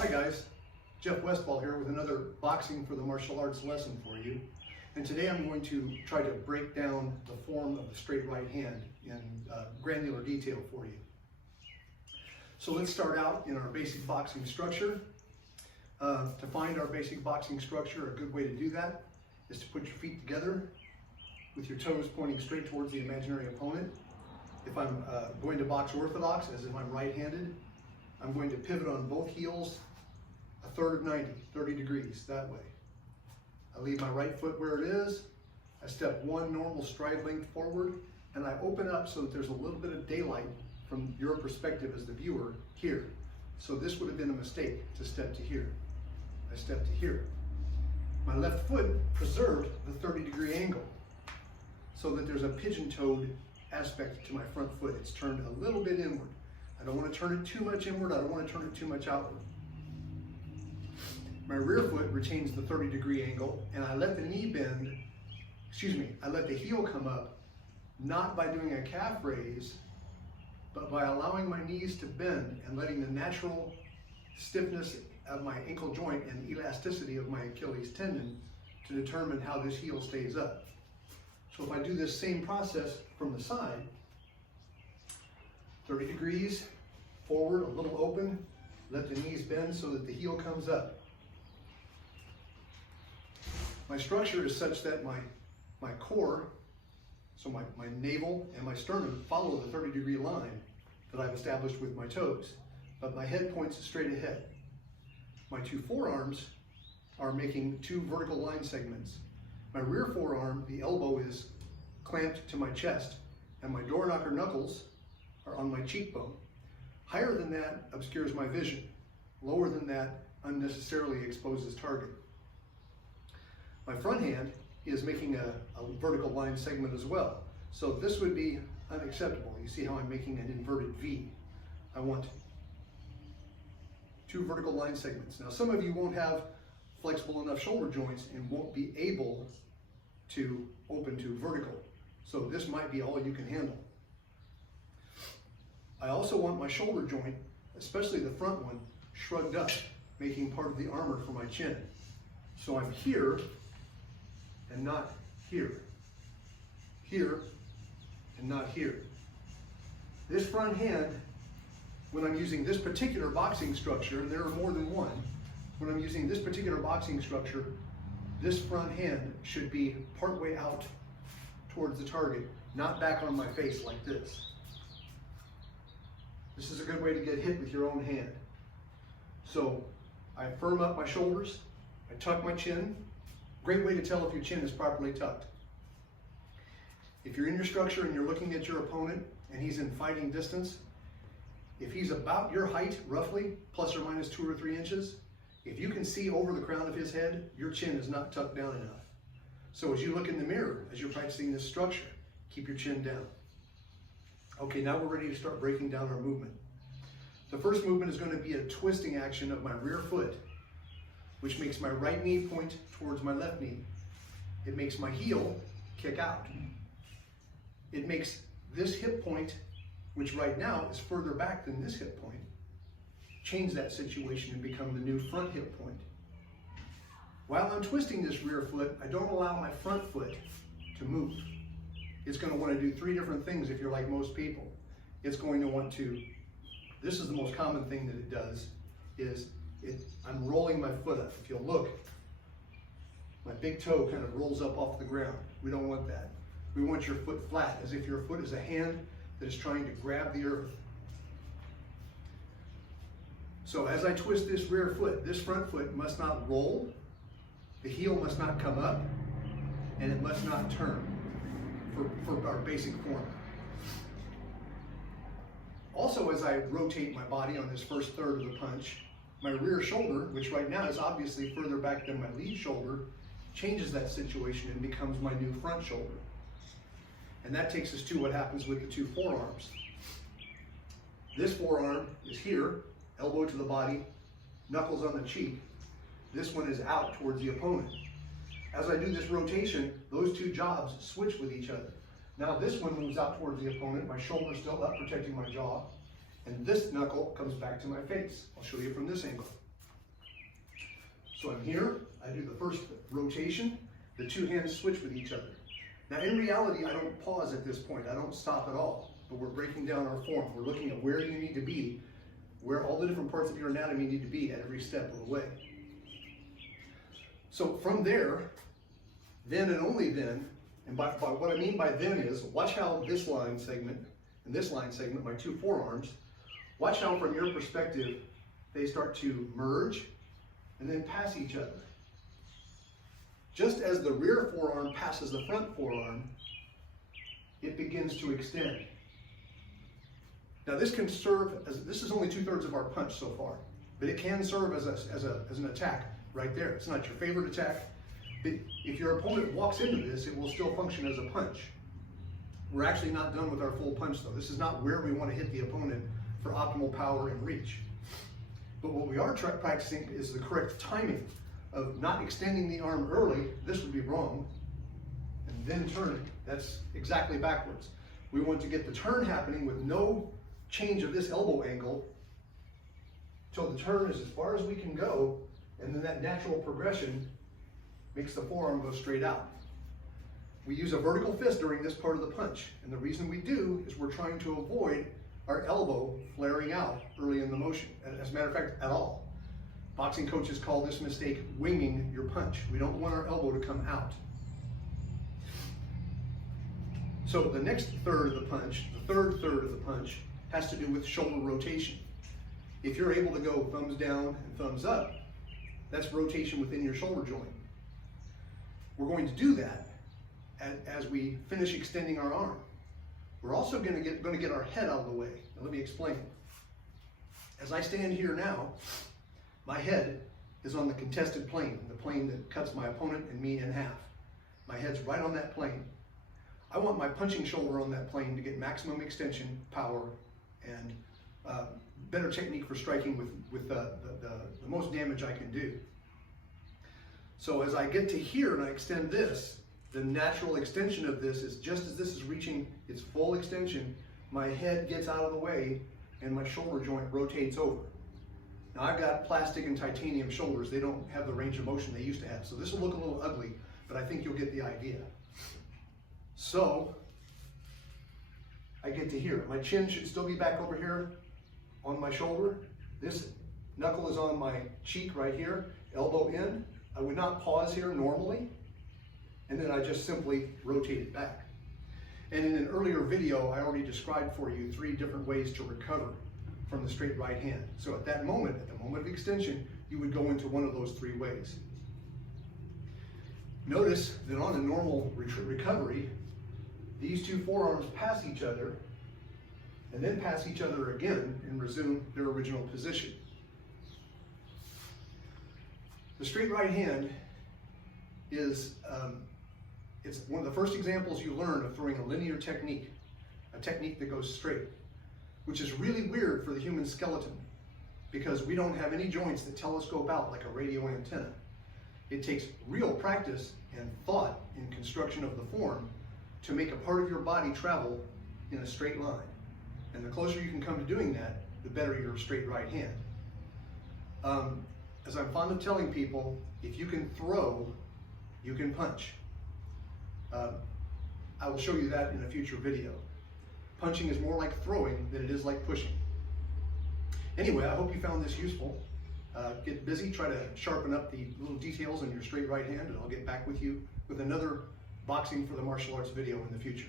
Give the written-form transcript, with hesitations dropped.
Hi guys, Jeff Westball here with another Boxing for the Martial Arts lesson for you. And today I'm going to try to break down the form of the straight right hand in granular detail for you. So let's start out in our basic boxing structure. To find our basic boxing structure, a good way to do that is to put your feet together with your toes pointing straight towards the imaginary opponent. If I'm going to box orthodox, as if I'm right-handed, I'm going to pivot on both heels a third of 90, 30 degrees, that way. I leave my right foot where it is, I step one normal stride length forward, and I open up so that there's a little bit of daylight from your perspective as the viewer here. So this would have been a mistake to step to here. I step to here. My left foot preserved the 30-degree angle so that there's a pigeon-toed aspect to my front foot. It's turned a little bit inward. I don't want to turn it too much inward, I don't want to turn it too much outward. My rear foot retains the 30-degree angle, and I let the knee bend, I let the heel come up, not by doing a calf raise, but by allowing my knees to bend and letting the natural stiffness of my ankle joint and elasticity of my Achilles tendon to determine how this heel stays up. So if I do this same process from the side, 30 degrees, forward, a little open, let the knees bend so that the heel comes up. My structure is such that my core, so my navel and my sternum follow the 30-degree line that I've established with my toes, but my head points straight ahead. My two forearms are making two vertical line segments. My rear forearm, the elbow is clamped to my chest, and my door knocker knuckles are on my cheekbone. Higher than that obscures my vision. Lower than that unnecessarily exposes target. My front hand is making a vertical line segment as well. So this would be unacceptable. You see how I'm making an inverted V. I want two vertical line segments. Now some of you won't have flexible enough shoulder joints and won't be able to open to vertical. So this might be all you can handle. I also want my shoulder joint, especially the front one, shrugged up, making part of the armor for my chin. So I'm here and not here. Here and not here. This front hand, when I'm using this particular boxing structure, and there are more than one, when I'm using this particular boxing structure, this front hand should be partway out towards the target, not back on my face like this. This is a good way to get hit with your own hand. So I firm up my shoulders, I tuck my chin. Great way to tell if your chin is properly tucked. If you're in your structure and you're looking at your opponent and he's in fighting distance, if he's about your height, roughly, plus or minus 2 or 3 inches, if you can see over the crown of his head, your chin is not tucked down enough. So as you look in the mirror, as you're practicing this structure, keep your chin down. Okay, now we're ready to start breaking down our movement. The first movement is going to be a twisting action of my rear foot, which makes my right knee point towards my left knee. It makes my heel kick out. It makes this hip point, which right now is further back than this hip point, change that situation and become the new front hip point. While I'm twisting this rear foot, I don't allow my front foot to move. It's going to want to do 3 different things if you're like most people. It's going to want to, this is the most common thing that it does, is I'm rolling my foot up. If you'll look, my big toe kind of rolls up off the ground. We don't want that. We want your foot flat, as if your foot is a hand that is trying to grab the earth. So as I twist this rear foot, this front foot must not roll, the heel must not come up, and it must not turn for our basic form. Also, as I rotate my body on this first third of the punch, my rear shoulder, which right now is obviously further back than my lead shoulder, changes that situation and becomes my new front shoulder. And that takes us to what happens with the two forearms. This forearm is here, elbow to the body, knuckles on the cheek. This one is out towards the opponent. As I do this rotation, those two jobs switch with each other. Now this one moves out towards the opponent, my shoulder's still up protecting my jaw, and this knuckle comes back to my face. I'll show you from this angle. So I'm here, I do the first rotation, the two hands switch with each other. Now in reality, I don't pause at this point, I don't stop at all, but we're breaking down our form. We're looking at where you need to be, where all the different parts of your anatomy need to be at every step of the way. So from there, then and only then, and by what I mean by then is, watch how this line segment and this line segment, my two forearms, watch how from your perspective, they start to merge and then pass each other. Just as the rear forearm passes the front forearm, it begins to extend. Now this can serve as, this is only 2/3 of our punch so far, but it can serve as an attack right there. It's not your favorite attack, but if your opponent walks into this, it will still function as a punch. We're actually not done with our full punch though. This is not where we want to hit the opponent for optimal power and reach. But what we are practicing is the correct timing of not extending the arm early, this would be wrong, and then turning. That's exactly backwards. We want to get the turn happening with no change of this elbow angle till the turn is as far as we can go, and then that natural progression makes the forearm go straight out. We use a vertical fist during this part of the punch, and the reason we do is we're trying to avoid our elbow flaring out early in the motion. As a matter of fact, at all. Boxing coaches call this mistake winging your punch. We don't want our elbow to come out. So the next third of the punch, the third third of the punch, has to do with shoulder rotation. If you're able to go thumbs down and thumbs up, that's rotation within your shoulder joint. We're going to do that as we finish extending our arm. We're also going to get our head out of the way. Now let me explain. As I stand here now, my head is on the contested plane, the plane that cuts my opponent and me in half. My head's right on that plane. I want my punching shoulder on that plane to get maximum extension, power, and better technique for striking with the most damage I can do. So as I get to here and I extend this, the natural extension of this is just as this is reaching its full extension, my head gets out of the way and my shoulder joint rotates over. Now I've got plastic and titanium shoulders. They don't have the range of motion they used to have. So this will look a little ugly, but I think you'll get the idea. So I get to here. My chin should still be back over here on my shoulder. This knuckle is on my cheek right here, elbow in. I would not pause here normally, and then I just simply rotate it back. And in an earlier video, I already described for you 3 different ways to recover from the straight right hand. So at that moment, at the moment of extension, you would go into one of those 3 ways. Notice that on a normal recovery, these 2 forearms pass each other and then pass each other again and resume their original position. The straight right hand is it's one of the first examples you learn of throwing a linear technique, a technique that goes straight, which is really weird for the human skeleton because we don't have any joints that telescope out like a radio antenna. It takes real practice and thought in construction of the form to make a part of your body travel in a straight line. And the closer you can come to doing that, the better your straight right hand. As I'm fond of telling people, if you can throw, you can punch. I will show you that in a future video. Punching is more like throwing than it is like pushing. Anyway, I hope you found this useful. Get busy, try to sharpen up the little details on your straight right hand, and I'll get back with you with another Boxing for the Martial Arts video in the future.